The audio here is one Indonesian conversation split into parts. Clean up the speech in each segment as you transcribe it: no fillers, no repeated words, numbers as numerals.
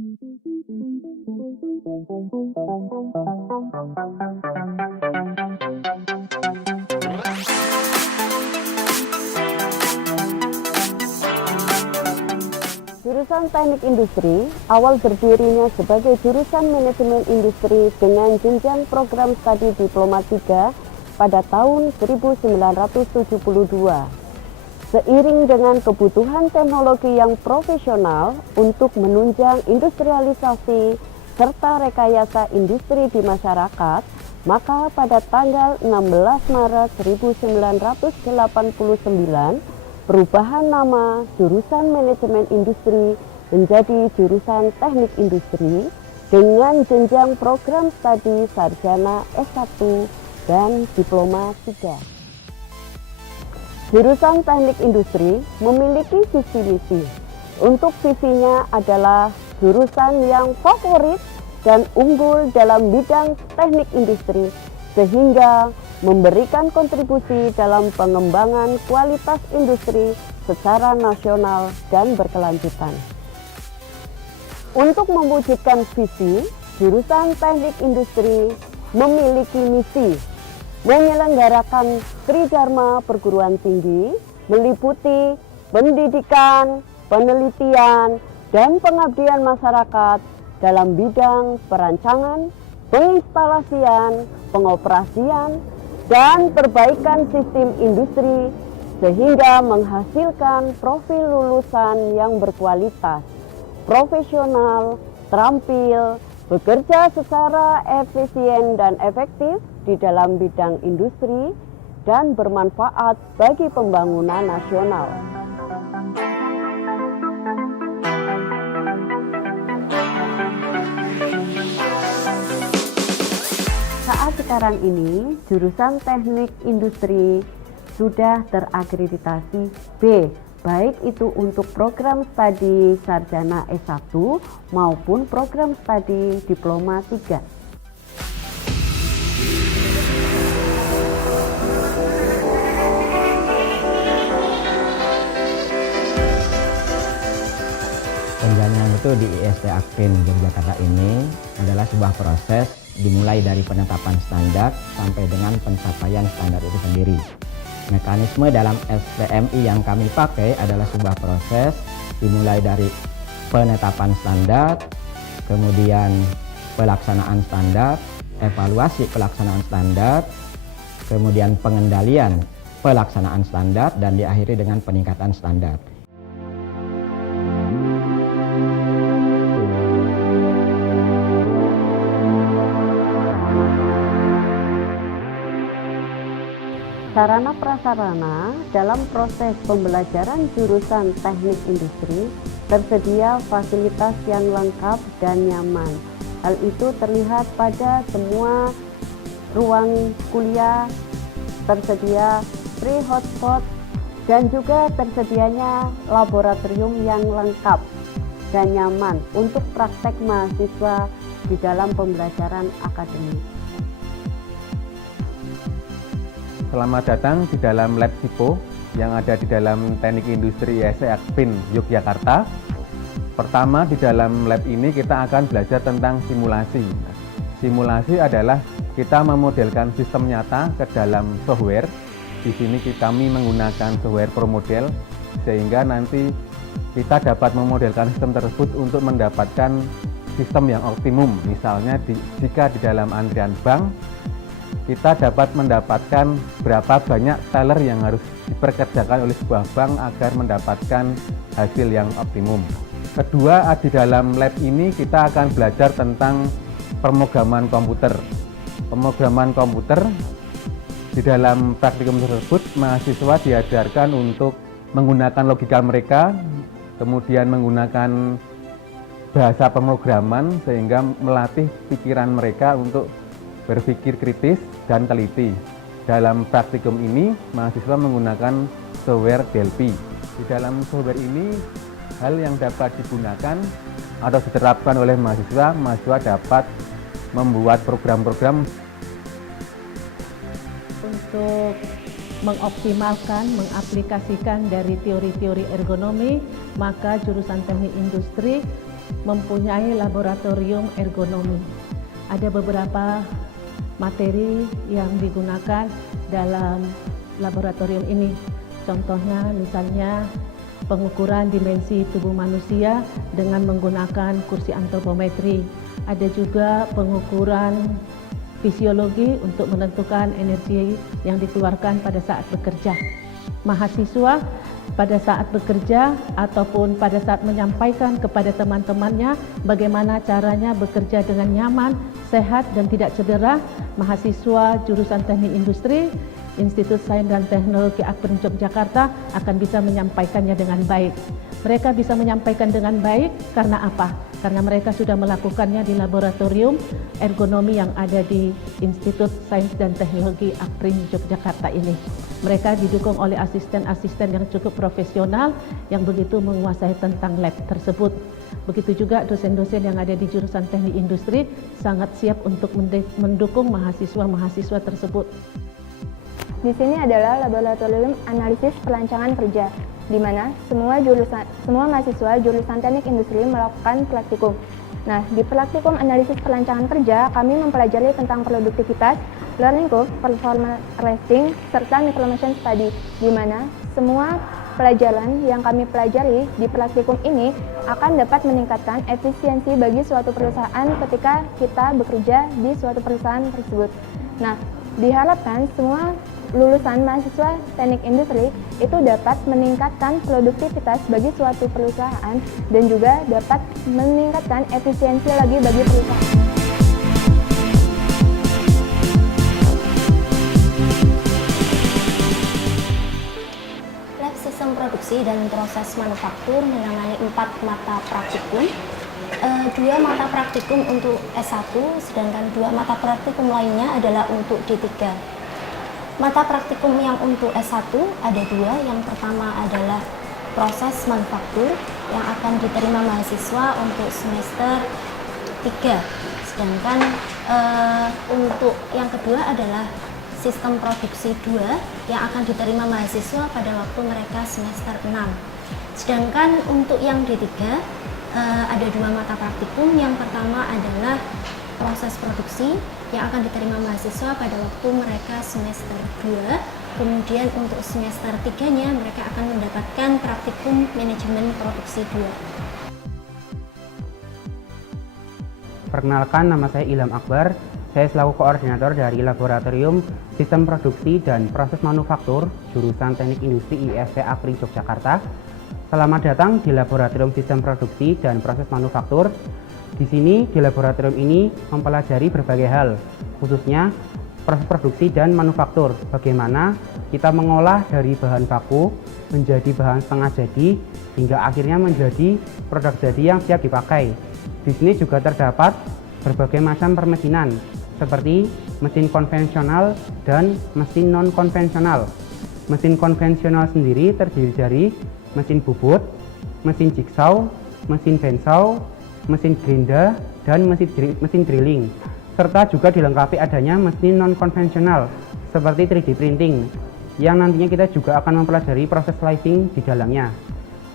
Jurusan Teknik Industri awal berdirinya sebagai jurusan Manajemen Industri dengan jenjang program studi Diploma 3 pada tahun 1972. Seiring dengan kebutuhan teknologi yang profesional untuk menunjang industrialisasi serta rekayasa industri di masyarakat, maka pada tanggal 16 Maret 1989, perubahan nama jurusan Manajemen Industri menjadi jurusan Teknik Industri dengan jenjang program studi sarjana S1 dan Diploma 3. Jurusan Teknik Industri memiliki visi misi. Untuk visinya adalah jurusan yang favorit dan unggul dalam bidang teknik industri sehingga memberikan kontribusi dalam pengembangan kualitas industri secara nasional dan berkelanjutan. Untuk mewujudkan visi, jurusan Teknik Industri memiliki misi menyelenggarakan Tridharma perguruan tinggi, meliputi pendidikan, penelitian, dan pengabdian masyarakat dalam bidang perancangan, penginstalasian, pengoperasian, dan perbaikan sistem industri sehingga menghasilkan profil lulusan yang berkualitas, profesional, terampil, bekerja secara efisien dan efektif di dalam bidang industri dan bermanfaat bagi pembangunan nasional. Saat sekarang ini, jurusan Teknik Industri sudah terakreditasi B, baik itu untuk program studi sarjana S1 maupun program studi Diploma 3. Penjaminan itu di IST Akpin Yogyakarta ini adalah sebuah proses dimulai dari penetapan standar sampai dengan pencapaian standar itu sendiri. Mekanisme dalam STMI yang kami pakai adalah sebuah proses dimulai dari penetapan standar, kemudian pelaksanaan standar, evaluasi pelaksanaan standar, kemudian pengendalian pelaksanaan standar, dan diakhiri dengan peningkatan standar. Sarana prasarana dalam proses pembelajaran jurusan Teknik Industri tersedia fasilitas yang lengkap dan nyaman. Hal itu terlihat pada semua ruang kuliah, tersedia free hotspot dan juga tersedianya laboratorium yang lengkap dan nyaman untuk praktek mahasiswa di dalam pembelajaran akademik. Selamat datang di dalam Lab SIPO yang ada di dalam Teknik Industri IST Akpin Yogyakarta. Pertama, di dalam lab ini kita akan belajar tentang simulasi. Simulasi adalah kita memodelkan sistem nyata ke dalam software. Di sini kami menggunakan software ProModel sehingga nanti kita dapat memodelkan sistem tersebut untuk mendapatkan sistem yang optimum. Misalnya jika di dalam antrian bank kita dapat mendapatkan berapa banyak teller yang harus diperkerjakan oleh sebuah bank agar mendapatkan hasil yang optimum. Kedua, di dalam lab ini kita akan belajar tentang pemrograman komputer. Pemrograman komputer, di dalam praktikum tersebut mahasiswa diajarkan untuk menggunakan logika mereka, kemudian menggunakan bahasa pemrograman sehingga melatih pikiran mereka untuk berpikir kritis dan teliti. Dalam praktikum ini, mahasiswa menggunakan software Delphi. Di dalam software ini, hal yang dapat digunakan atau diterapkan oleh mahasiswa dapat membuat program-program untuk mengoptimalkan, mengaplikasikan dari teori-teori ergonomi, maka jurusan Teknik Industri mempunyai laboratorium ergonomi. Ada beberapa materi yang digunakan dalam laboratorium ini. Contohnya misalnya pengukuran dimensi tubuh manusia dengan menggunakan kursi antropometri. Ada juga pengukuran fisiologi untuk menentukan energi yang dikeluarkan pada saat bekerja. Mahasiswa pada saat bekerja ataupun pada saat menyampaikan kepada teman-temannya bagaimana caranya bekerja dengan nyaman, sehat dan tidak cedera, mahasiswa jurusan Teknik Industri Institut Sains dan Teknologi Akprim Yogyakarta akan bisa menyampaikannya dengan baik. Mereka bisa menyampaikan dengan baik karena apa? Karena mereka sudah melakukannya di laboratorium ergonomi yang ada di Institut Sains dan Teknologi Akprim Yogyakarta ini. Mereka didukung oleh asisten-asisten yang cukup profesional yang begitu menguasai tentang lab tersebut. Begitu juga dosen-dosen yang ada di jurusan Teknik Industri sangat siap untuk mendukung mahasiswa-mahasiswa tersebut. Di sini adalah laboratorium analisis perancangan kerja, di mana semua mahasiswa jurusan Teknik Industri melakukan praktikum. Nah, di praktikum analisis perancangan kerja, kami mempelajari tentang produktivitas, learning curve, performance rating, serta micromotion study, di mana semua pelajaran yang kami pelajari di praktikum ini akan dapat meningkatkan efisiensi bagi suatu perusahaan ketika kita bekerja di suatu perusahaan tersebut. Nah, diharapkan semua lulusan mahasiswa Teknik Industri itu dapat meningkatkan produktivitas bagi suatu perusahaan dan juga dapat meningkatkan efisiensi lagi bagi perusahaan. Lab Sistem Produksi dan Proses Manufaktur menangani 4 mata praktikum, 2 mata praktikum untuk S1, sedangkan 2 mata praktikum lainnya adalah untuk D3. Mata praktikum yang untuk S1 ada 2, yang pertama adalah proses manufaktur yang akan diterima mahasiswa untuk semester 3, sedangkan untuk yang kedua adalah sistem produksi 2 yang akan diterima mahasiswa pada waktu mereka semester 6. Sedangkan untuk yang D3 ada 2 mata praktikum, yang pertama adalah proses produksi yang akan diterima mahasiswa pada waktu mereka semester 2, kemudian untuk semester 3-nya mereka akan mendapatkan praktikum manajemen produksi 2. Perkenalkan, nama saya Ilham Akbar. Saya selaku koordinator dari Laboratorium Sistem Produksi dan Proses Manufaktur jurusan Teknik Industri IST Akprim Yogyakarta. Selamat datang di Laboratorium Sistem Produksi dan Proses Manufaktur. Di sini, di laboratorium ini mempelajari berbagai hal, khususnya proses produksi dan manufaktur. Bagaimana kita mengolah dari bahan baku menjadi bahan setengah jadi, hingga akhirnya menjadi produk jadi yang siap dipakai. Di sini juga terdapat berbagai macam permesinan, seperti mesin konvensional dan mesin non-konvensional. Mesin konvensional sendiri terdiri dari mesin bubut, mesin jigsaw, mesin bandsaw, mesin gerinda, dan mesin drilling, serta juga dilengkapi adanya mesin non-konvensional seperti 3D printing, yang nantinya kita juga akan mempelajari proses slicing di dalamnya.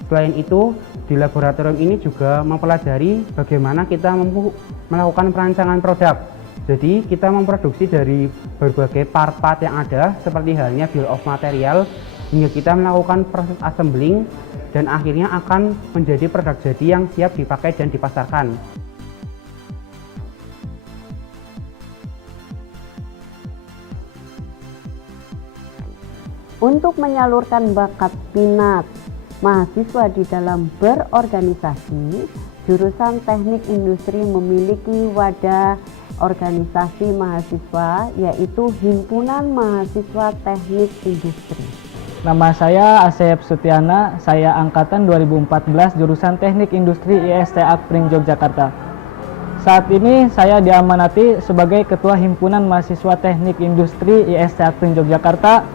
Selain itu, di laboratorium ini juga mempelajari bagaimana kita mampu melakukan perancangan produk. Jadi kita memproduksi dari berbagai part-part yang ada, seperti halnya bill of material, hingga kita melakukan proses assembling dan akhirnya akan menjadi produk jadi yang siap dipakai dan dipasarkan. Untuk menyalurkan bakat minat mahasiswa di dalam berorganisasi, jurusan Teknik Industri memiliki wadah organisasi mahasiswa, yaitu Himpunan Mahasiswa Teknik Industri. Nama saya Asep Sutiana, saya angkatan 2014 jurusan Teknik Industri IST Akprim Yogyakarta. Saat ini saya diamanati sebagai Ketua Himpunan Mahasiswa Teknik Industri IST Akprim Yogyakarta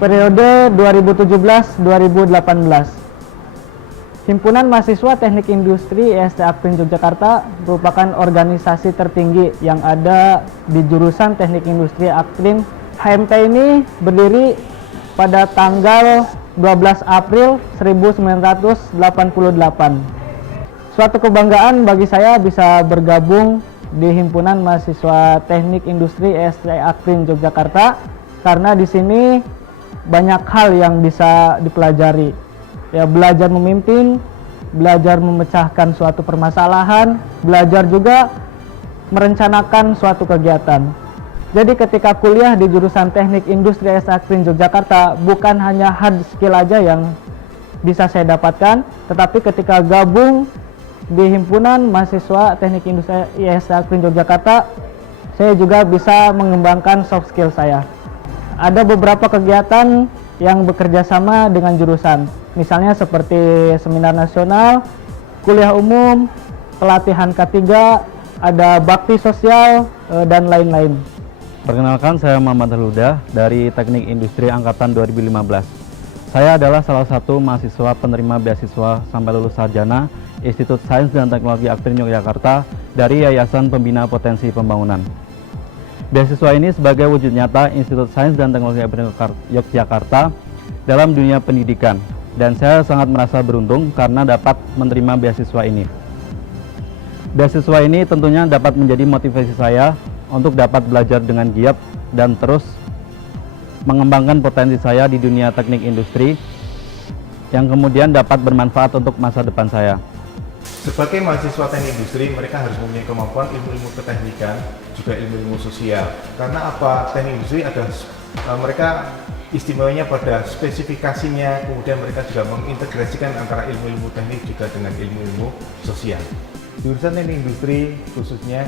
periode 2017-2018. Himpunan Mahasiswa Teknik Industri IST Akprim Yogyakarta merupakan organisasi tertinggi yang ada di jurusan Teknik Industri Akprim. HMT ini berdiri pada tanggal 12 April 1988. Suatu kebanggaan bagi saya bisa bergabung di Himpunan Mahasiswa Teknik Industri IST Akprin Yogyakarta, karena di sini banyak hal yang bisa dipelajari. Ya, belajar memimpin, belajar memecahkan suatu permasalahan, belajar juga merencanakan suatu kegiatan. Jadi ketika kuliah di jurusan Teknik Industri IST Akprin Yogyakarta, bukan hanya hard skill aja yang bisa saya dapatkan, tetapi ketika gabung di Himpunan Mahasiswa Teknik Industri IST Akprin Yogyakarta, saya juga bisa mengembangkan soft skill saya. Ada beberapa kegiatan yang bekerja sama dengan jurusan, misalnya seperti seminar nasional, kuliah umum, pelatihan K3, ada bakti sosial, dan lain-lain. Perkenalkan, saya Muhammad Huda dari Teknik Industri Angkatan 2015. Saya adalah salah satu mahasiswa penerima beasiswa sampai lulus sarjana Institut Sains dan Teknologi Akprin Yogyakarta dari Yayasan Pembina Potensi Pembangunan. Beasiswa ini sebagai wujud nyata Institut Sains dan Teknologi Akprin Yogyakarta dalam dunia pendidikan, dan saya sangat merasa beruntung karena dapat menerima beasiswa ini. Beasiswa ini tentunya dapat menjadi motivasi saya untuk dapat belajar dengan giat dan terus mengembangkan potensi saya di dunia teknik industri yang kemudian dapat bermanfaat untuk masa depan saya. Sebagai mahasiswa teknik industri, mereka harus mempunyai kemampuan ilmu-ilmu keteknikan, juga ilmu-ilmu sosial. Karena apa? Teknik industri ada mereka istimewanya pada spesifikasinya, kemudian mereka juga mengintegrasikan antara ilmu-ilmu teknik juga dengan ilmu-ilmu sosial. Jurusan teknik industri khususnya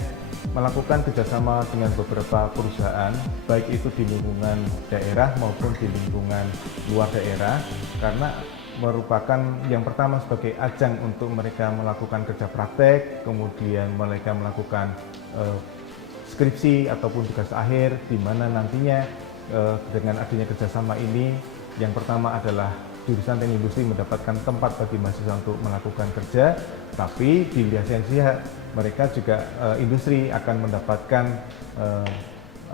melakukan kerjasama dengan beberapa perusahaan, baik itu di lingkungan daerah maupun di lingkungan luar daerah, karena merupakan yang pertama sebagai ajang untuk mereka melakukan kerja praktek, kemudian mereka melakukan skripsi ataupun tugas akhir, di mana nantinya dengan adanya kerjasama ini, yang pertama adalah jurusan teknik industri mendapatkan tempat bagi mahasiswa untuk melakukan kerja, tapi di lisensia mereka juga industri akan mendapatkan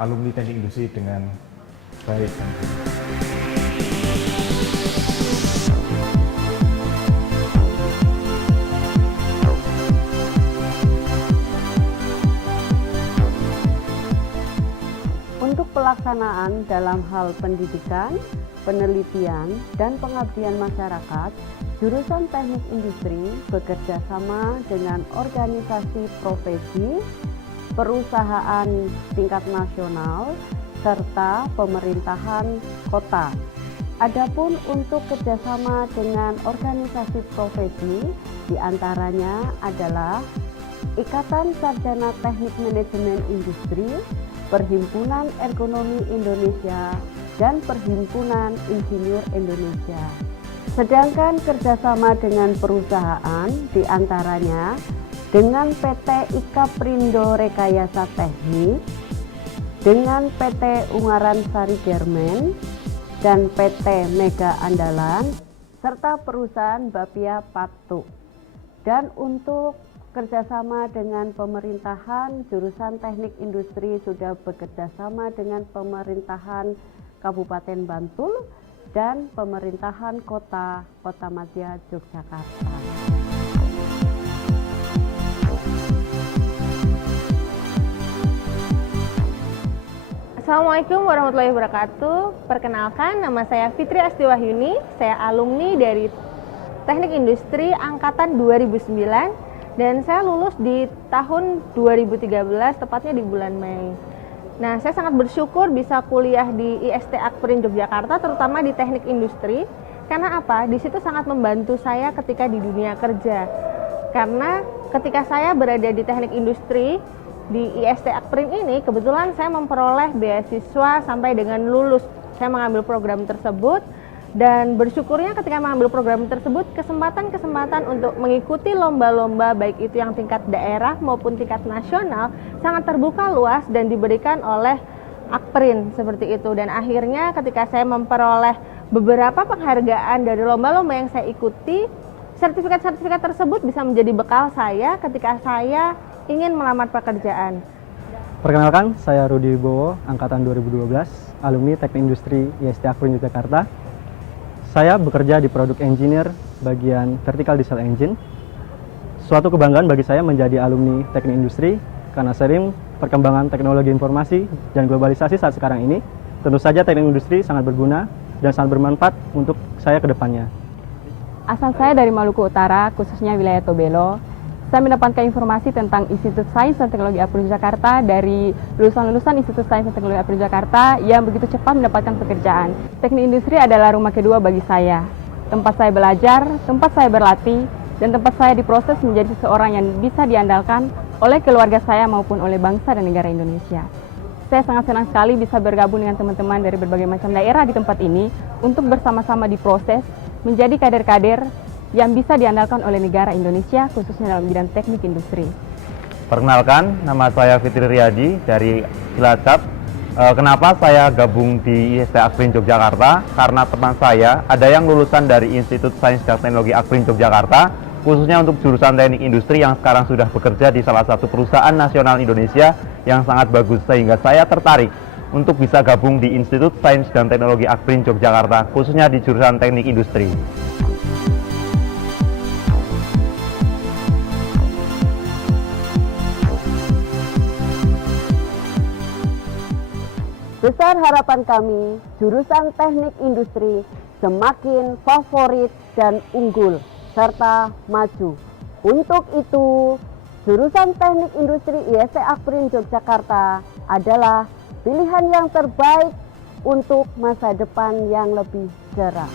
alumni teknik industri dengan baik. Untuk pelaksanaan dalam hal pendidikan, penelitian, dan pengabdian masyarakat, jurusan teknik industri bekerja sama dengan organisasi profesi, perusahaan tingkat nasional, serta pemerintahan kota. Adapun untuk kerjasama dengan organisasi profesi, diantaranya adalah Ikatan Sarjana Teknik Manajemen Industri, Perhimpunan Ergonomi Indonesia, dan Perhimpunan Insinyur Indonesia. Sedangkan kerjasama dengan perusahaan diantaranya dengan PT Ikaprindo Rekayasa Teknik, dengan PT Ungaran Sari Garmen, dan PT Mega Andalan, serta perusahaan Bapia Patu. Dan untuk kerjasama dengan pemerintahan, jurusan teknik industri sudah bekerjasama dengan pemerintahan Kabupaten Bantul dan pemerintahan Kota Madya Yogyakarta. Assalamualaikum warahmatullahi wabarakatuh. Perkenalkan, nama saya Fitri Astiwahyuni. Saya alumni dari Teknik Industri Angkatan 2009. Dan saya lulus di tahun 2013, tepatnya di bulan Mei. Nah, saya sangat bersyukur bisa kuliah di IST Akprin Yogyakarta, terutama di teknik industri. Karena apa? Di situ sangat membantu saya ketika di dunia kerja. Karena ketika saya berada di teknik industri, di IST Akprin ini, kebetulan saya memperoleh beasiswa sampai dengan lulus. Saya mengambil program tersebut. Dan bersyukurnya ketika mengambil program tersebut, kesempatan-kesempatan untuk mengikuti lomba-lomba baik itu yang tingkat daerah maupun tingkat nasional sangat terbuka luas dan diberikan oleh Akprin seperti itu. Dan akhirnya ketika saya memperoleh beberapa penghargaan dari lomba-lomba yang saya ikuti, sertifikat-sertifikat tersebut bisa menjadi bekal saya ketika saya ingin melamar pekerjaan. Perkenalkan, saya Rudi Wibowo, Angkatan 2012, alumni Teknik Industri IST Akprin Yogyakarta. Saya bekerja di produk engineer bagian vertical diesel engine. Suatu kebanggaan bagi saya menjadi alumni teknik industri karena sering perkembangan teknologi informasi dan globalisasi saat sekarang ini. Tentu saja teknik industri sangat berguna dan sangat bermanfaat untuk saya ke depannya. Asal saya dari Maluku Utara, khususnya wilayah Tobelo. Saya mendapatkan informasi tentang Institut Sains dan Teknologi Aprindo Jakarta dari lulusan-lulusan Institut Sains dan Teknologi Aprindo Jakarta yang begitu cepat mendapatkan pekerjaan. Teknik industri adalah rumah kedua bagi saya. Tempat saya belajar, tempat saya berlatih, dan tempat saya diproses menjadi seseorang yang bisa diandalkan oleh keluarga saya maupun oleh bangsa dan negara Indonesia. Saya sangat senang sekali bisa bergabung dengan teman-teman dari berbagai macam daerah di tempat ini untuk bersama-sama diproses menjadi kader-kader yang bisa diandalkan oleh negara Indonesia, khususnya dalam bidang teknik industri. Perkenalkan, nama saya Fitri Riyadi dari Cilacap. Kenapa saya gabung di IST Akprin Yogyakarta? Karena teman saya ada yang lulusan dari Institut Sains dan Teknologi Akprin Yogyakarta, khususnya untuk jurusan teknik industri yang sekarang sudah bekerja di salah satu perusahaan nasional Indonesia yang sangat bagus, sehingga saya tertarik untuk bisa gabung di Institut Sains dan Teknologi Akprin Yogyakarta, khususnya di jurusan teknik industri. Besar harapan kami, jurusan teknik industri semakin favorit dan unggul, serta maju. Untuk itu, jurusan teknik industri IST Akprin Yogyakarta adalah pilihan yang terbaik untuk masa depan yang lebih cerah.